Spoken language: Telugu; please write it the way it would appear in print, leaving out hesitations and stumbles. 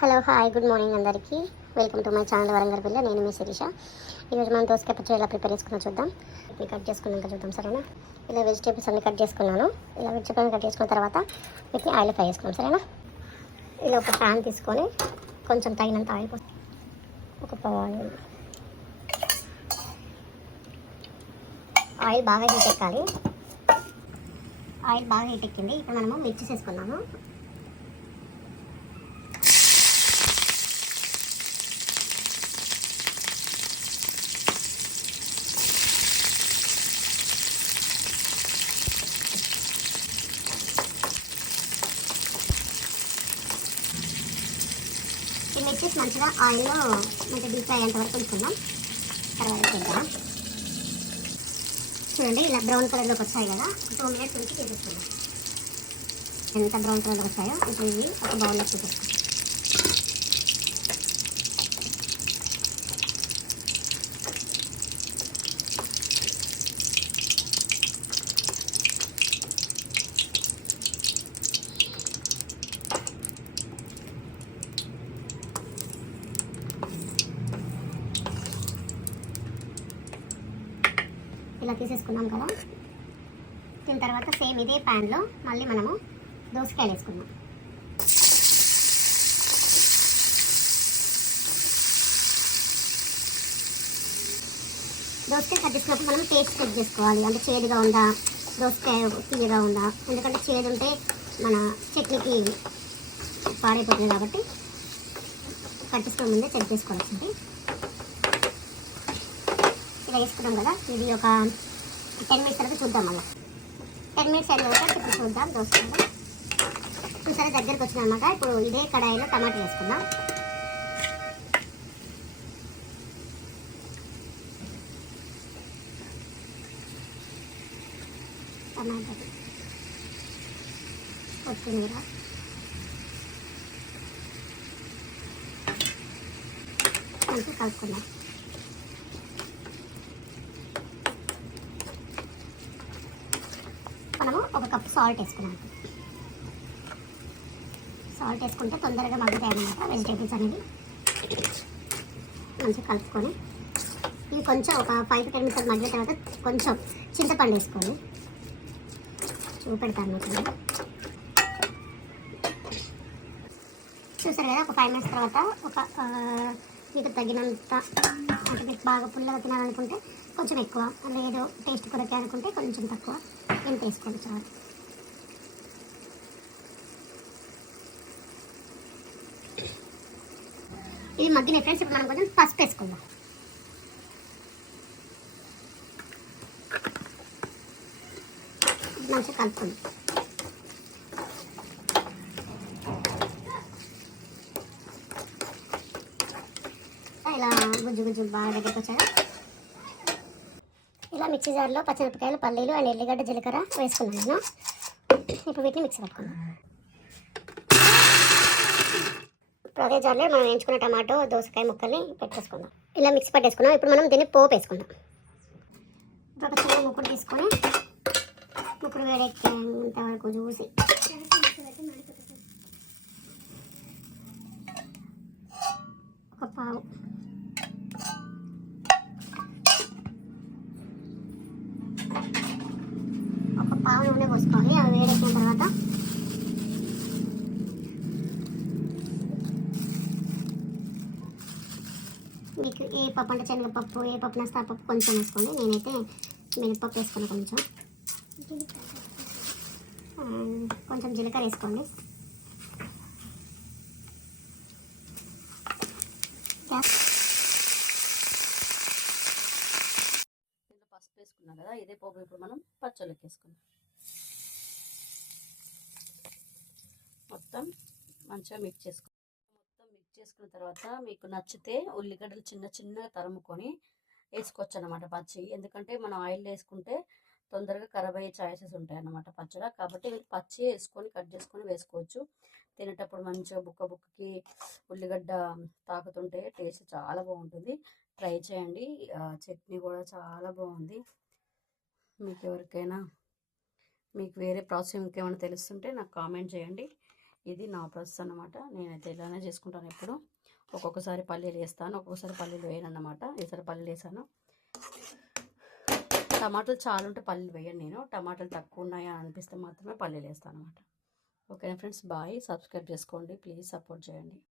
హలో హాయ్ గుడ్ మార్నింగ్ అందరికీ. Welcome to my channel Warangal పిల్ల. నేను మీ శిరీష. ఈరోజు మనం దోసకాయ పచ్చడి ఎలా ప్రిపేర్ చేసుకున్నా చూద్దాం. ఇది కట్ చేసుకున్నాక చూద్దాం, సరేనా? ఇలా వెజిటేబుల్స్ అన్ని కట్ చేసుకున్నాను. ఇలా వెజిటేబుల్స్ కట్ చేసుకున్న తర్వాత వీటిని ఆయిల్ ఫ్రై చేసుకున్నాం, సరేనా? ఇలా ఒక ప్యాన్ తీసుకొని కొంచెం తగినంత ఆయిల్ ఒక ఆయిల్ బాగా హీట్ ఎక్కాలి. ఆయిల్ బాగా హీట్ ఎక్కింది. ఇప్పుడు మనము మిర్చి వేసుకున్నాము. ఈ మిర్చిస్ మంచిగా ఆయిల్లో మంచిగా డీప్ ఫ్రై అయ్యేంత వరకు ఉంచుకుందాం. తర్వాత చూద్దాం. చూడండి, ఇలా బ్రౌన్ కలర్లోకి వచ్చాయి కదా. 2 మినిట్స్ ఉంచి తీసేసుకుందాం. ఎంత బ్రౌన్ కలర్లో వచ్చాయో ఇప్పుడు ఇవి ఒక బౌల్లో చూపిస్తాం. ఇలా తీసేసుకున్నాం కదా. దీని తర్వాత సేమ్ ఇదే ప్యాన్లో మళ్ళీ మనము దోసకాయలు వేసుకుందాం. దోసకాయ కట్ చేసుకున్నప్పుడు మనం టేస్ట్ చెక్ చేసుకోవాలి. అంటే చేదుగా ఉందా, దోసకాయ తీయగా ఉందా. ఎందుకంటే చేదు ఉంటే మన చట్నీకి పాడైపోతుంది కాబట్టి కట్ చేసుకునే ముందే చెక్ చేసుకోవాల్సింది. ఇలా వేసుకున్నాం కదా. ఇది ఒక 10 మినిట్స్ తర్వాత చూద్దాం. మళ్ళీ 10 మినిట్స్ అయిన తర్వాత ఇప్పుడు చూద్దాం దోసకాయలు. చూసారా, దగ్గరికి వచ్చింది అనమాట. ఇప్పుడు ఇదే కడాయిలో టమాటా వేసుకుందాం. టమాటా, కొత్తిమీర, మంచిగా కలుపుకుందాం. మనము 1 కప్పు సాల్ట్ వేసుకున్నాం. సాల్ట్ వేసుకుంటే తొందరగా మగ్గుతాయి అన్నమాట వెజిటేబుల్స్ అనేవి. మంచిగా కలుపుకొని ఇవి కొంచెం ఒక 5 to 10 నిమిషాలు మగ్గిన తర్వాత కొంచెం చింతపండు వేసుకొని చూపెడతాను. చూసారు కదా, ఒక 5 మినిట్స్ తర్వాత మీకు తగినంత, అంటే మీకు బాగా పుల్లగా తినాలనుకుంటే కొంచెం ఎక్కువ, లేదు టేస్ట్ కొరకే అనుకుంటే కొంచెం తక్కువ ఎంత వేసుకోండి చాలు. ఇది మగ్గిన ఫ్రెండ్స్. ఇప్పుడు మనం కొంచెం పసుపు వేసుకుందాం. మంచిగా కలుపుకుందాం. ఇలా గుజ్జు గుజ్జు బాగా దగ్గరకు వచ్చాక ఇలా మిక్సీ జార్లో పచ్చిమిరపకాయలు, పల్లీలు అండ్ ఎల్లిగడ్డ, జీలకర్ర వేసుకున్నాను నేను. ఇప్పుడు వీటిని మిక్సీ పట్టుకున్నాను. ఇప్పుడు అదే జార్లో మనం వేయించుకున్న టమాటో, దోసకాయ ముక్కల్ని పెట్టేసుకుందాం. ఇలా మిక్సీ పట్టేసుకున్నాం. ఇప్పుడు మనం దీన్ని పోపు వేసుకుందాం. ఇప్పుడు ఒక చిన్న ముక్కుడు తీసుకొని ముక్కుడు వేడెక్కేంత వరకు చూసి ఒక పావు, నూనె పోసుకోవాలి. అవి వేడెక్కిన తర్వాత మీకు ఏ పప్పు అంటే శనగపప్పు, ఏ పప్పు నస్తే ఆ పప్పు కొంచెం వేసుకోండి. నేనైతే మినపప్పు వేసుకున్నాను. కొంచెం జీలకర్ర వేసుకోండి. పసుపు వేసుకున్నాం కదా, ఇదే పోపు ఇప్పుడు మనం పచ్చళ్ళకి వేసుకున్నాం. మొత్తం మంచిగా మిక్స్ చేసుకున్నాం. మొత్తం మిక్స్ చేసుకున్న తర్వాత మీకు నచ్చితే ఉల్లిగడ్డలు చిన్న చిన్నగా తరుముకొని వేసుకోవచ్చు అన్నమాట పచ్చి. ఎందుకంటే మనం ఆయిల్ వేసుకుంటే తొందరగా ఖరాబ్ అయ్యే ఛాయిసెస్ ఉంటాయి అన్నమాట పచ్చడి. కాబట్టి పచ్చి వేసుకొని కట్ చేసుకొని వేసుకోవచ్చు. తినేటప్పుడు మంచిగా బుక్కకి ఉల్లిగడ్డ తాకుతుంటే టేస్ట్ చాలా బాగుంటుంది. ట్రై చేయండి. చట్నీ కూడా చాలా బాగుంది. మీకు ఎవరికైనా మీకు వేరే ప్రాసెస్ ఇంకేమైనా తెలుస్తుంటే నాకు కామెంట్ చేయండి. ఇది నా ప్రాసెస్ అన్నమాట. నేనైతే ఇలానే చేసుకుంటాను ఎప్పుడు. ఒక్కొక్కసారి పల్లీలు వేస్తాను, ఒక్కొక్కసారి పల్లీలు వేయను అన్నమాట. ఈసారి పల్లీలు వేసాను. టమాటాలు చాలా ఉంటే పల్లీలు వేయను నేను. టమాటాలు తక్కువ ఉన్నాయా అనిపిస్తే మాత్రమే పల్లీలు వేస్తాను అనమాట. ఓకేనా ఫ్రెండ్స్, బాయ్. సబ్స్క్రైబ్ చేసుకోండి, ప్లీజ్ సపోర్ట్ చేయండి.